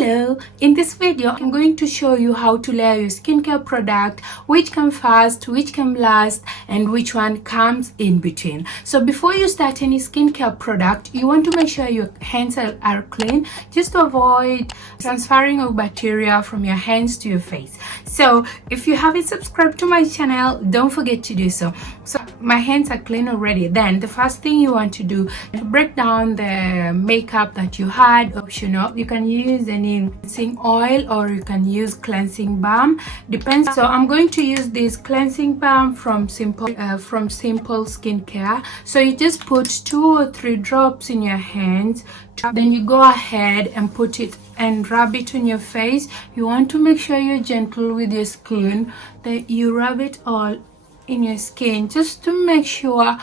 Hello, in this video I'm going to show you how to layer your skincare product, which come fast, which come last, and which one comes in between. So before you start any skincare product, you want to make sure your hands are clean, just to avoid transferring of bacteria from your hands to your face. So if you haven't subscribed to my channel, don't forget to do so. So my hands are clean already. Then the first thing you want to do is break down the makeup that you had. Optional, you can use any cleansing oil or you can use cleansing balm, depends. So I'm going to use this cleansing balm from Simple Skincare. So you just put 2 or 3 drops in your hands, then you go ahead and put it and rub it on your face. You want to make sure you're gentle with your skin, that you rub it all in your skin just to make sure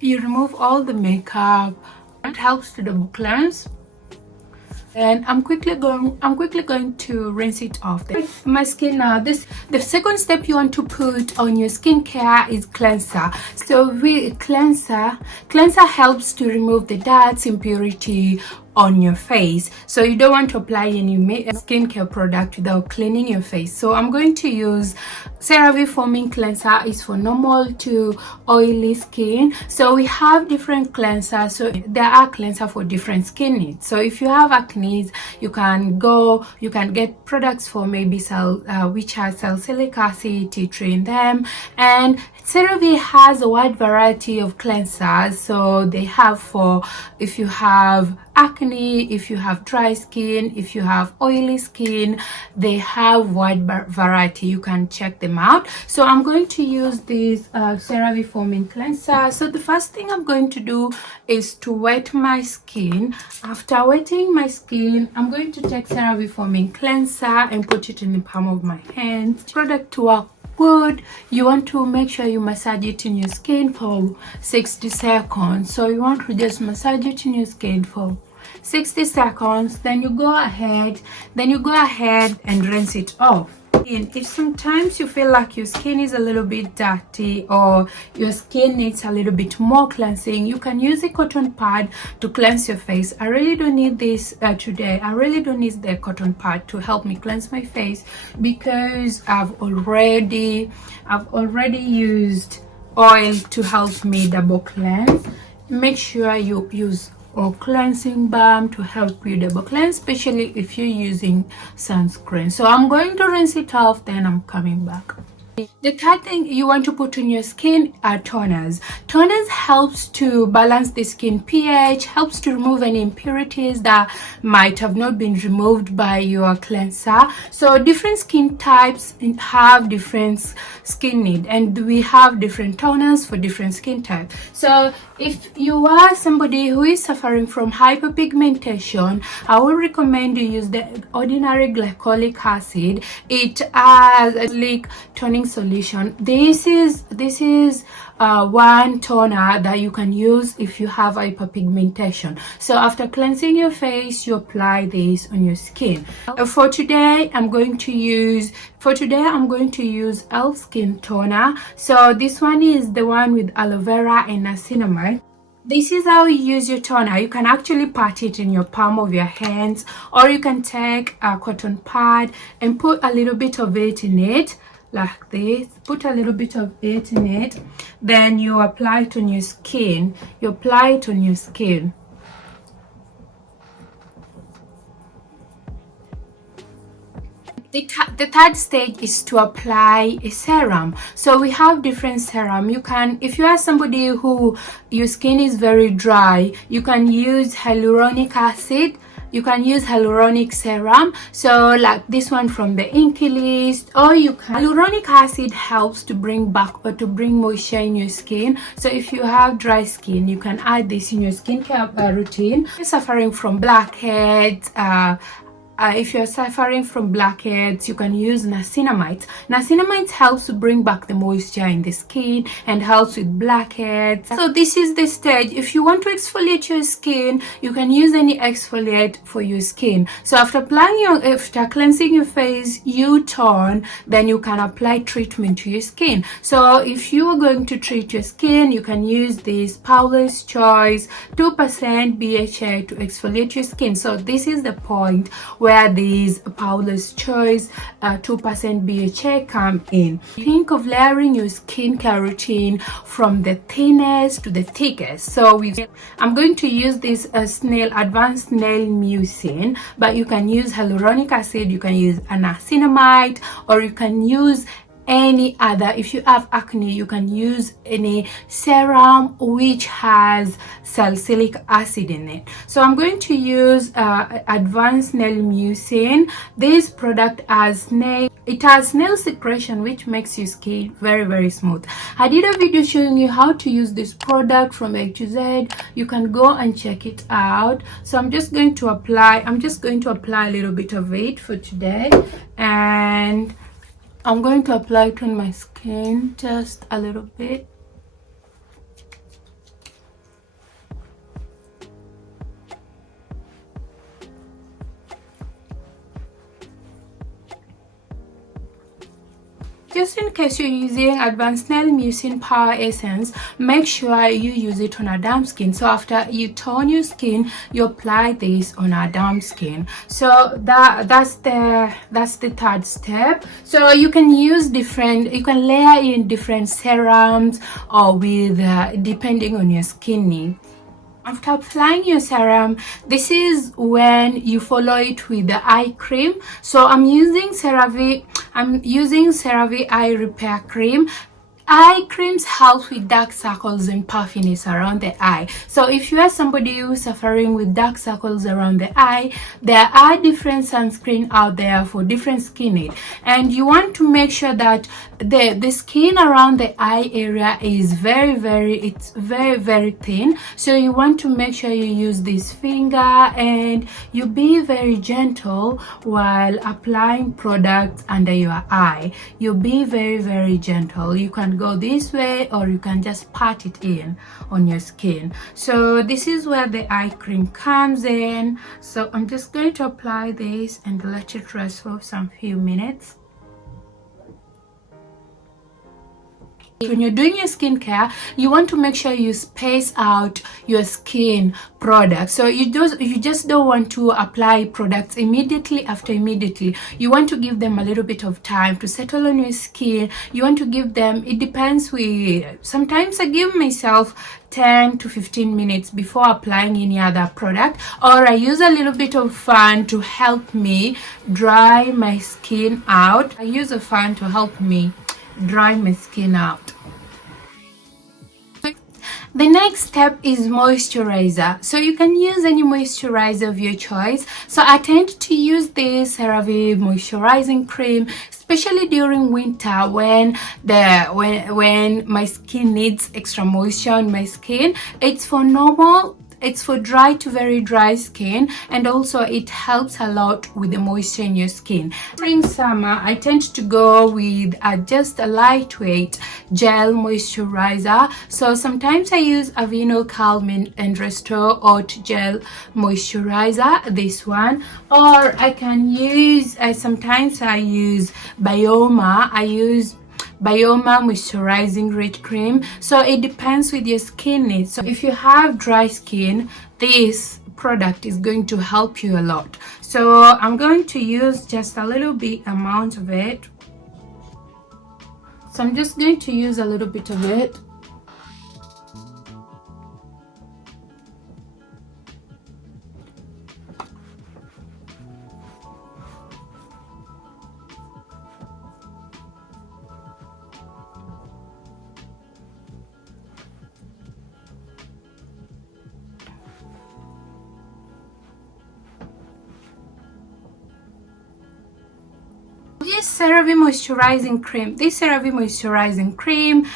you remove all the makeup. It helps to double cleanse. And I'm quickly going to rinse it off. My skin now. The second step you want to put on your skincare is cleanser. So with cleanser helps to remove the dirt, impurity on your face. So you don't want to apply any skincare product without cleaning your face. So I'm going to use CeraVe foaming cleanser. Is for normal to oily skin. So we have different cleansers. So there are cleansers for different skin needs. So if you have acne, you can get products for maybe which has salicylic acid, tea tree in them. And CeraVe has a wide variety of cleansers. So they have for if you have acne, if you have dry skin, if you have oily skin, they have wide variety. You can check them out. So I'm going to use this CeraVe foaming cleanser. So the first thing I'm going to do is to wet my skin. After wetting my skin, I'm going to take CeraVe foaming cleanser and put it in the palm of my hand. Product to work good. You want to make sure you massage it in your skin for 60 seconds. So you want to just massage it in your skin for 60 seconds. Then you go ahead and rinse it off. And if sometimes you feel like your skin is a little bit dirty or your skin needs a little bit more cleansing, you can use a cotton pad to cleanse your face. I really don't need this today. I really don't need the cotton pad to help me cleanse my face because I've already used oil to help me double cleanse. Make sure you use or cleansing balm to help you double cleanse, especially if you're using sunscreen. So I'm going to rinse it off, then I'm coming back. The third thing you want to put on your skin are toners. Toners helps to balance the skin pH, helps to remove any impurities that might have not been removed by your cleanser. So different skin types have different skin need, and we have different toners for different skin types. So if you are somebody who is suffering from hyperpigmentation, I will recommend you use the ordinary glycolic acid. It has a leak toning solution. This is one toner that you can use if you have hyperpigmentation. So after cleansing your face, you apply this on your skin. For today I'm going to use Elf Skin Toner. So this one is the one with aloe vera and niacinamide. This is how you use your toner. You can actually pat it in your palm of your hands, or you can take a cotton pad and put a little bit of it in it like this. Put a little bit of it in it, then you apply it on your skin. The third stage is to apply a serum. So we have different serum. You can, if you are somebody who your skin is very dry, you can use hyaluronic acid. You can use hyaluronic serum, so like this one from the Inky List, or you can. Hyaluronic acid helps to bring moisture in your skin. So if you have dry skin, you can add this in your skincare routine. If you're suffering from blackheads, you can use niacinamide. Niacinamide helps to bring back the moisture in the skin and helps with blackheads. So this is the stage. If you want to exfoliate your skin, you can use any exfoliate for your skin. So after cleansing your face, you tone, then you can apply treatment to your skin. So if you are going to treat your skin, you can use this Paula's Choice 2% BHA to exfoliate your skin. So this is the point where these Paula's Choice 2% BHA come in. Think of layering your skincare routine from the thinnest to the thickest. So I'm going to use this advanced nail mucin, but you can use hyaluronic acid, you can use niacinamide, or you can use any other. If you have acne, you can use any serum which has salicylic acid in it. So I'm going to use advanced nail mucin. This product has nail secretion, which makes your skin very smooth. I did a video showing you how to use this product from A to Z. You can go and check it out. So I'm just going to apply a little bit of it for today, and I'm going to apply it on my skin just a little bit. Just in case you're using advanced nail mucin power essence, make sure you use it on a damp skin. So after you tone your skin, you apply this on a damp skin. So that's the third step. So you can layer in different serums or with depending on your skin needs. After applying your serum, this is when you follow it with the eye cream. So I'm using CeraVe Eye Repair Cream. Eye creams help with dark circles and puffiness around the eye. So if you are somebody who's suffering with dark circles around the eye, there are different sunscreen out there for different skin needs, and you want to make sure that the skin around the eye area is very thin. So you want to make sure you use this finger and you be very gentle while applying products under your eye. You be very gentle. You can go this way or you can just pat it in on your skin. So this is where the eye cream comes in. So I'm just going to apply this and let it rest for some few minutes. When you're doing your skincare, you want to make sure you space out your skin products. So you just don't want to apply products immediately. You want to give them a little bit of time to settle on your skin. You want to give them, it depends. Sometimes I give myself 10 to 15 minutes before applying any other product, or I use a little bit of fan to help me dry my skin out. I use a fan to help me dry my skin out. The next step is moisturizer. So you can use any moisturizer of your choice. So I tend to use this CeraVe moisturizing cream, especially during winter when my skin needs extra moisture on my skin. It's for dry to very dry skin, and also it helps a lot with the moisture in your skin. During summer, I tend to go with just a lightweight gel moisturizer. So sometimes I use Aveeno Calm and Restore Haute Gel Moisturizer, this one, or I can use, sometimes I use Bioma. I use Bioma Moisturizing Rich Cream. So it depends with your skin needs. So if you have dry skin, this product is going to help you a lot. So I'm going to use just a little bit amount of it. So I'm just going to use a little bit of it. This CeraVe moisturizing cream. This CeraVe moisturizing cream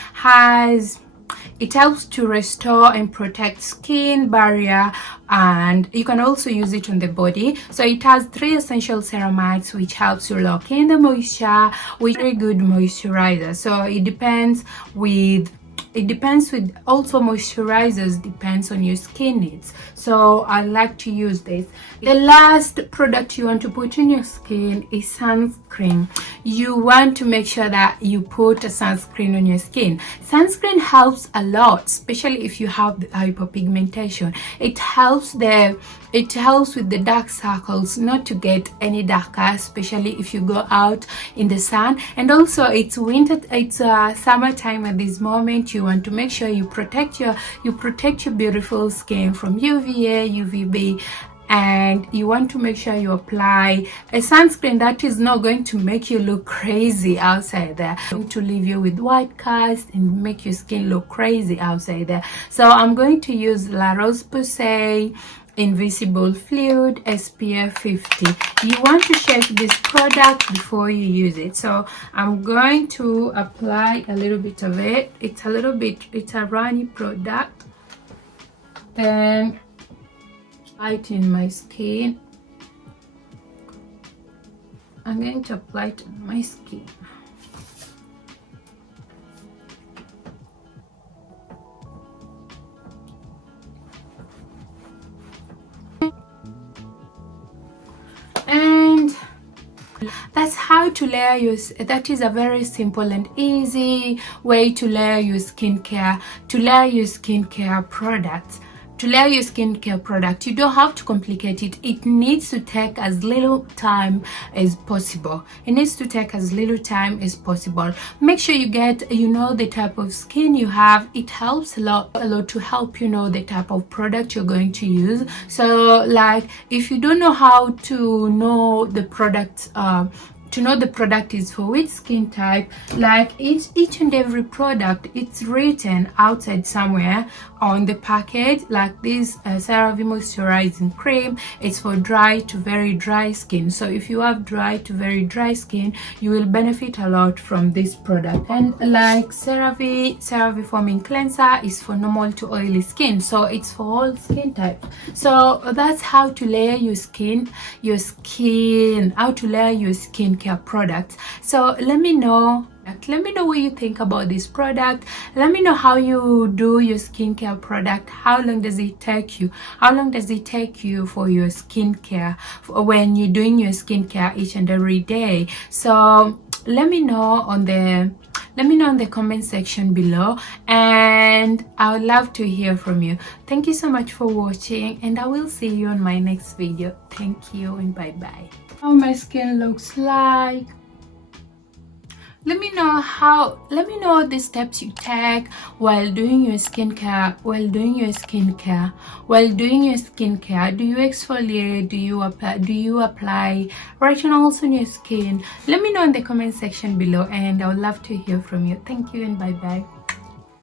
it helps to restore and protect skin barrier, and you can also use it on the body. So it has 3 essential ceramides which helps to lock in the moisture with very good moisturizer. So it depends with also moisturizers depends on your skin needs. So I like to use this. The last product you want to put in your skin is sunscreen. you want to make sure that you put a sunscreen on your skin. Sunscreen helps a lot, especially if you have the hyperpigmentation. It helps with the dark circles not to get any darker, especially if you go out in the sun. And also it's winter, it's summertime at this moment. You want to make sure you protect your beautiful skin from UVA, UVB, and you want to make sure you apply a sunscreen that is not going to make you look crazy outside there, going to leave you with white cast and make your skin look crazy outside there. So I'm going to use La Roche-Posay Invisible Fluid SPF 50. You want to shake this product before you use it. So I'm going to apply a little bit of it. It's a runny product. Then apply it in my skin. I'm going to apply it on my skin. And that's how to layer your, that is a very simple and easy way to layer your skincare, products. To layer your skincare product, you don't have to complicate it. It needs to take as little time as possible. Make sure you get, the type of skin you have. It helps a lot to help the type of product you're going to use. So like if you don't know how to know the product, is for which skin type, like each and every product, it's written outside somewhere on the package, like this CeraVe moisturizing cream. It's for dry to very dry skin. So if you have dry to very dry skin, you will benefit a lot from this product. And like CeraVe foaming cleanser is for normal to oily skin, so it's for all skin types. So that's how to layer your skincare products. So let me know what you think about this product. Let me know how you do your skincare product. How long does it take you for your skincare, when you're doing your skincare each and every day? So let me know on the comment section below, and I would love to hear from you. Thank you so much for watching, and I will see you on my next video. Thank you and bye bye. How my skin looks like. Let me know the steps you take while doing your skincare. Do you exfoliate? Do you apply retinols on your skin? Let me know in the comment section below, and I would love to hear from you. Thank you and bye bye.